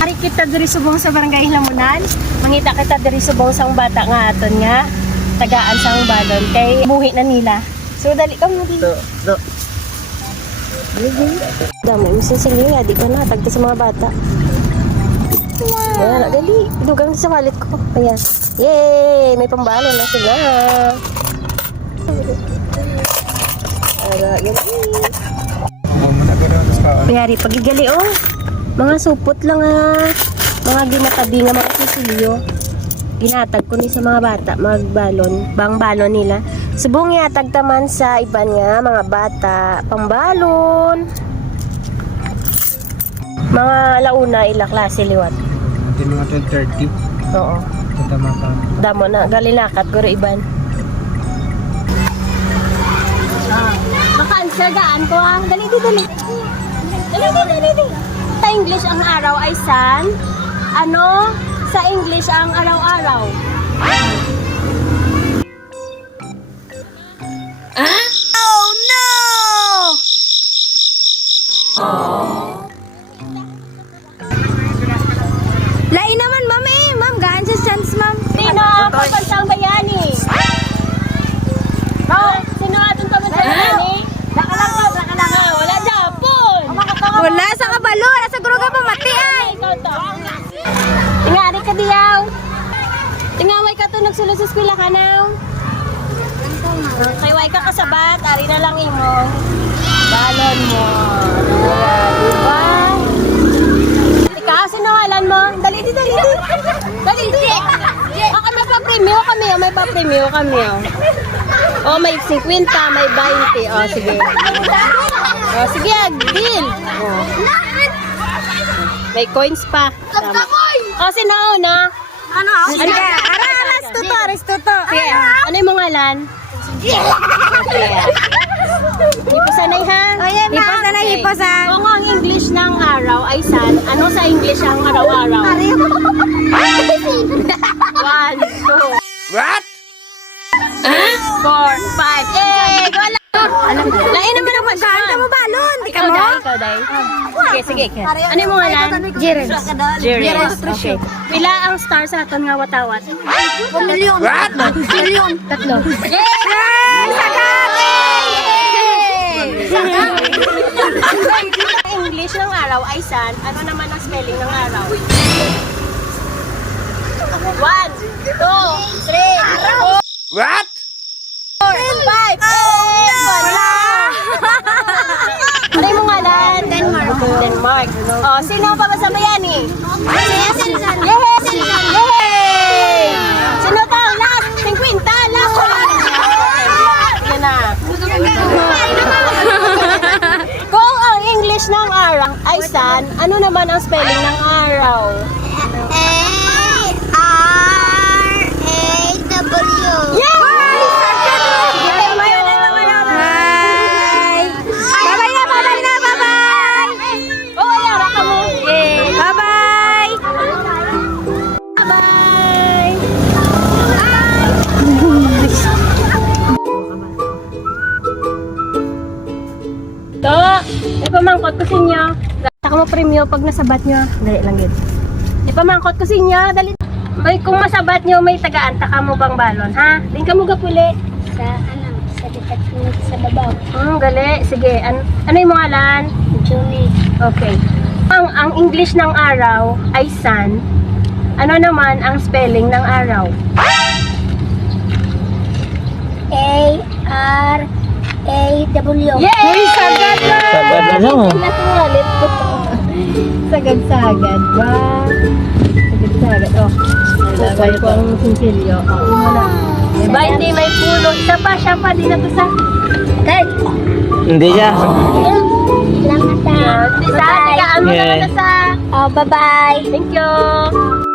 Ari kita diri subong sa barangay Lamunan. Mangita kita diri subong sang bata nga aton nga tagaan sang balon kay buhi na nila. So dali ka mo dito. Dami mo sinsilinga, di ka na tagta sa mga bata. Ayan, dali. Idugang sa wallet ko. Ayan. Yay! May pambalon na sila. Gali. Piyari, pagigali oh. Mga supot lang mga ginatabi nga mga sisilyo. Ginatag ko ni sa mga bata, magbalon, bang balon nila. Subong yatag taman sa iban nga mga bata, pambalon. Mga launa ila klase liwat. Hindi mga 10:30. Oo. Tama ka. Damo na, galilakat guro iban. Maka-answer gaan ko ah. Dali. Sa English ang araw ay sun. Ano? Sa English ang araw-araw. Oh no! Lain naman, ma'am eh. Ma'am, gaan sa chance, ma'am. Sino ang papansang bayani? Oh, sino atong papansang bayani? Daka lang. Wala Japon. Wala sa kabalo. Sa gruga pa mati ay. Ikaw to. Tingari ka diyaw. Tingaway ka to nagsulod sa eskwela ka now. Kay way ka kasabat, ari na lang imo. Balon mo. Diba? Ikaw, sino ngalan mo? Dali. May pa-premyo kami. Oh, may 50, may 20. Oh, sige. Deal. Oh. May coins pa. Tama. Oh, sino una? Ano? Sige. Aras tuto. Sige. Ano yung mga ngalan? Hiposanay ha? Oye, ma'am. Hiposan. Kung ang English ng araw ay sun, ano sa English ang araw-araw? 1, 2. What? 4, 5. Wala. Lain naman ang pagkaan. Kanta mo balon. Di ka mo? Ikaw, Day. Sige. Ano yung mga ngalan? Jerez. Okay. Pila ang star sa aton nga watawat? 1 million. What? Million. 3. Yay! Sagat! Ang English ng araw ay sun. Ano naman ang spelling ng araw? 1, 2, 3, 4, What? 5, 8, wala! Ano yung mga ngalan? Denmark. Oh, sino ang papasabayani? Yay! Sino to? Last! 50! Last! Yan na. Kung ang English ng araw ay sun, ano naman ang spelling ng araw? A-R-A-W. Yay! Ipamangkot ko sa inyo. Saka mo premyo pag nasabat nyo. Dali lang yun. Ipamangkot ko sa inyo. Dali. May, kung masabat nyo, may tagaan. Taka mo bang balon, ha? Din ka mo gapuli. Sa dekat sa babaw. Gali. Sige. Ano yung mga ngalan? Johnny. Okay. Ang English ng araw ay sun. Ano naman ang spelling ng araw? A-R-A-W. Yay! Sagad na! Sagad na no? Natungalit ko to. Sagad. Wow. Sagad. Oh. Nalagay ko ang sinsilyo. Oh, wala. Diba hindi may puno? Isa pa, siya pa. Di na to sa... Hindi siya. Salamat. Isa, tigaan mo na sa... Oh, bye-bye. Thank you.